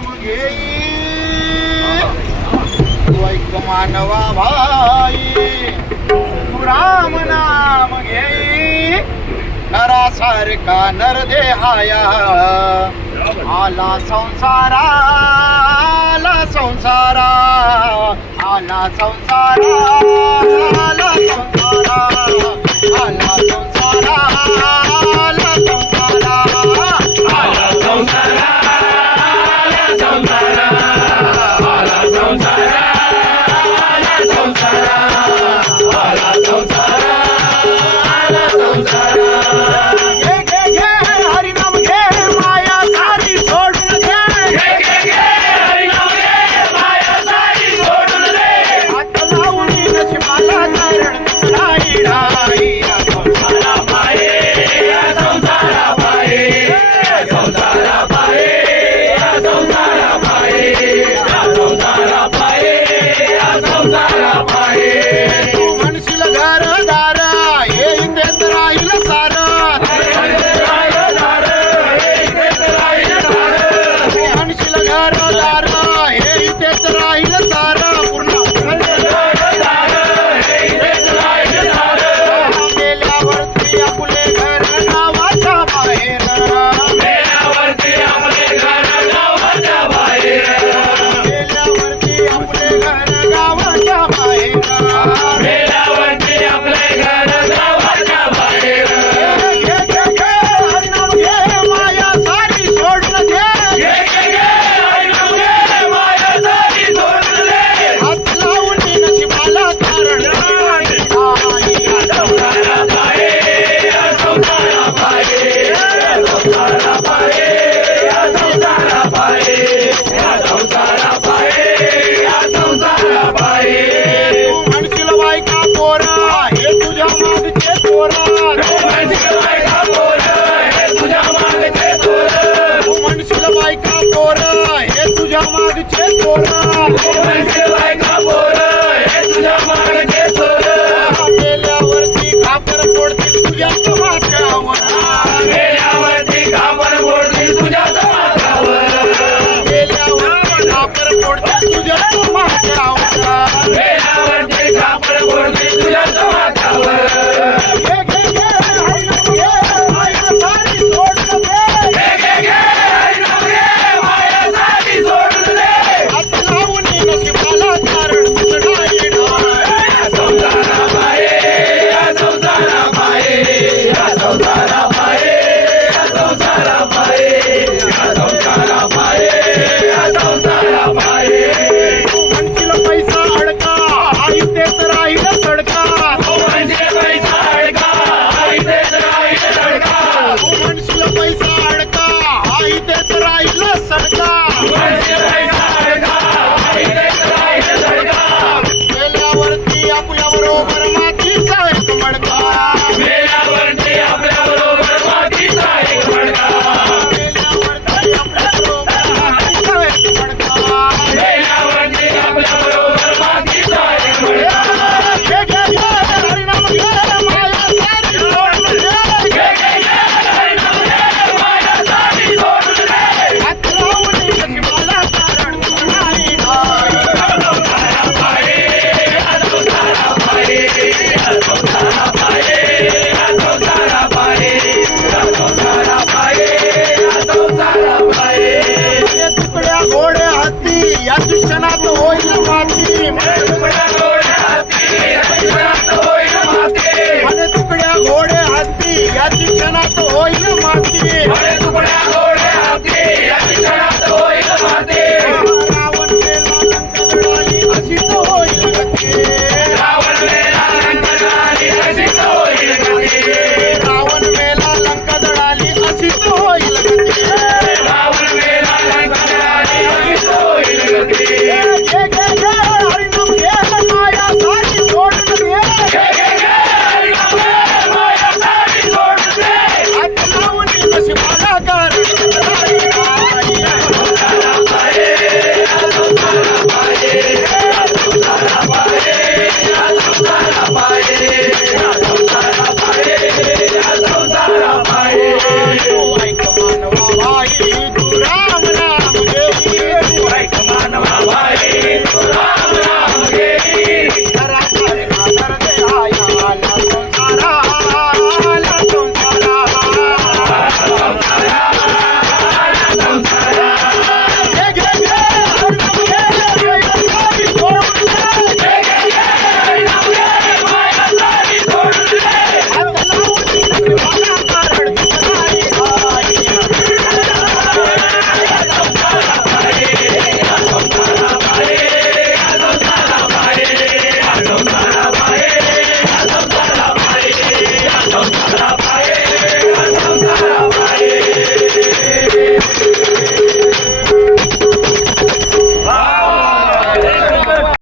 नाम घेई तू ऐक मानवा भाई तू राम नाम घेई नरासारखा नरदेहाया आला संसारा आला संसारा आला संसारा आला संसारा आला संसारा आला संसारा आला संसारा आला संसारा आला संसारा आला संसारा आला संसारा आला संसारा घे घे घे हरिनाम घे माया सारी सोडून दे घे हरिनाम घे माया सारी सोडून दे हात लावून नशिबाला धरण राई राई संसारा पाये संसारा पाये संसारा पाये संसारा पाये संसारा पाये संसारा पाये तू म्हणशील घरदार हे इथेच राहील सारं तू म्हणशील घरदार हे इथेच राहील सारं पूर्ण गेल्यावरती आपले घर गावाच्या बाहेर गेल्यावरती आपले घर गावाच्या बाहेर घे घे घे हरिनाम घे माया सारी सोडून घे हात लावून नशिबाला कारण तू म्हणशील बायका पोरा हे तुझ्या मागचे पोरा तू म्हणशील बायका पोरा हे तुझ्या मागचे पोरा गेल्यावरती खापर फोडतील तुझ्याच माथ्यावर गेल्यावरती खापर फोडतील तुझ्याच माथ्यावर घे घे घे हरिनाम घे माया सारी सोडून दे हात लावून नशिबाला कारण तुझडाई तू म्हणशील पैसा अडका आई तेच राहील सडका तू म्हणशील पैसा अडका आई तेच राहील सडका गेल्यावरती आपल्या बरोबर मातीचा एक मडका गेल्यावरती आपल्या बरोबर मातीचा एक मडका घे घे घे हरिनाम घे माया सारी सोडून दे हात लावून नशिबाला कारण तुझडाई तुकड्या घोडे हत्ती या शिक्षणात होईल माती आणि तुकड्या घोडे हत्ती या शिक्षणात होईल माती